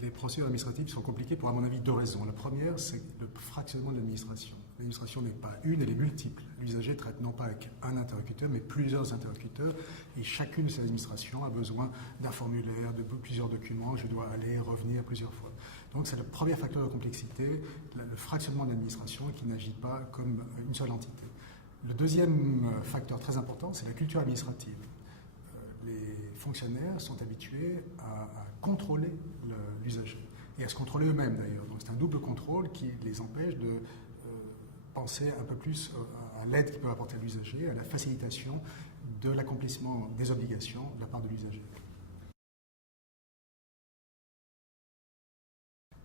Les procédures administratives sont compliquées pour, à mon avis, deux raisons. La première, c'est le fractionnement de l'administration. L'administration n'est pas une, elle est multiple. L'usager traite non pas avec un interlocuteur, mais plusieurs interlocuteurs. Et chacune de ces administrations a besoin d'un formulaire, de plusieurs documents. Je dois aller et revenir plusieurs fois. Donc c'est le premier facteur de complexité, le fractionnement de l'administration qui n'agit pas comme une seule entité. Le deuxième facteur très important, c'est la culture administrative. Les fonctionnaires sont habitués à contrôler l'usager et à se contrôler eux-mêmes d'ailleurs. Donc c'est un double contrôle qui les empêche de penser un peu plus à l'aide qu'ils peuvent apporter à l'usager, à la facilitation de l'accomplissement des obligations de la part de l'usager.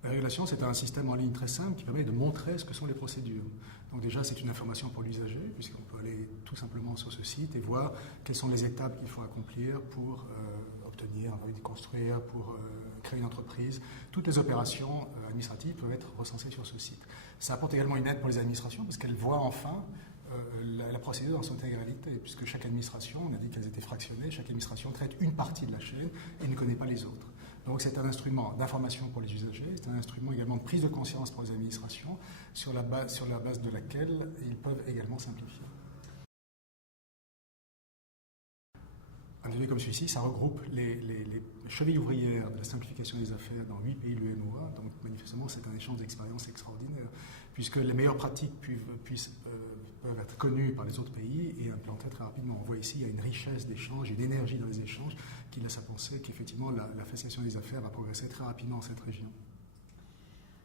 La régulation, c'est un système en ligne très simple qui permet de montrer ce que sont les procédures. Donc déjà, c'est une information pour l'usager, puisqu'on peut aller tout simplement sur ce site et voir quelles sont les étapes qu'il faut accomplir pour obtenir un permis de construire, pour créer une entreprise. Toutes les opérations administratives peuvent être recensées sur ce site. Ça apporte également une aide pour les administrations, parce qu'elles voient enfin la procédure dans son intégralité, puisque chaque administration, on a dit qu'elles étaient fractionnées, chaque administration traite une partie de la chaîne et ne connaît pas les autres. Donc c'est un instrument d'information pour les usagers, c'est un instrument également de prise de conscience pour les administrations, sur la base de laquelle ils peuvent également simplifier. Un donné comme celui-ci, ça regroupe les chevilles ouvrières de la simplification des affaires dans 8 pays de l'UEMOA. Donc manifestement, c'est un échange d'expériences extraordinaire, puisque les meilleures pratiques peuvent être connues par les autres pays et implantées très rapidement. On voit ici, il y a une richesse d'échanges et d'énergie dans les échanges qui laisse à penser qu'effectivement, la facilitation des affaires va progresser très rapidement dans cette région.